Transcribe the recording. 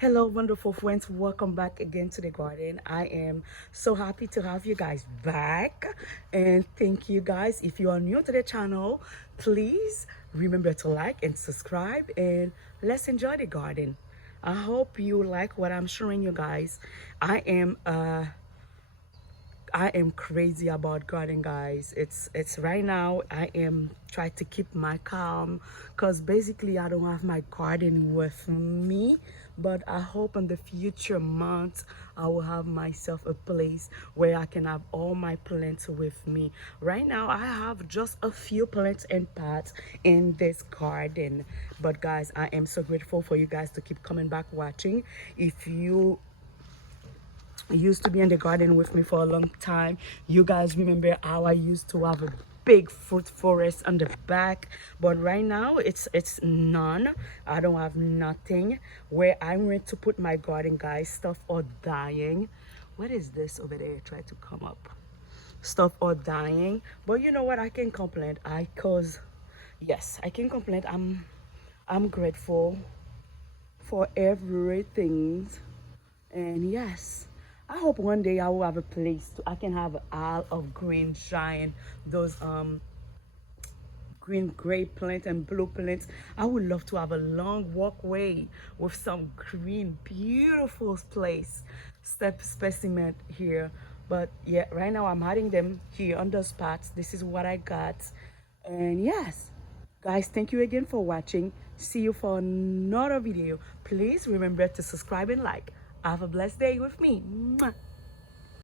Hello, wonderful friends. Welcome back again to the garden. I am so happy to have you guys back. And thank you guys. If you are new to the channel, please remember to like and subscribe. And let's enjoy the garden. I hope you like what I'm showing you guys. I am I am crazy about garden, guys. It's right now I am trying to keep my calm because basically I don't have my garden with me, but I hope in the future months I will have myself a place where I can have all my plants with me. Right now I have just a few plants and pots in this garden, but guys, I am so grateful for you guys to keep coming back watching. If you used to be in the garden with me for a long time, you guys remember how I used to have a big fruit forest on the back, but right now it's none. I don't have nothing. Where I went to put my garden, guys, stuff are dying. What is this over there? Try to come up. Stuff are dying, but you know what, I can complain. I cause yes, I can complain. I'm grateful for everything. And yes, I hope one day I will have a place to I can have all of green shine, those green gray plants and blue plants. I would love to have a long walkway with some green beautiful place step specimen here. But yeah, right now I'm hiding them here on the spots. This is what I got. And yes, guys, thank you again for watching. See you for another video. Please remember to subscribe and like. Have a blessed day with me. Mwah.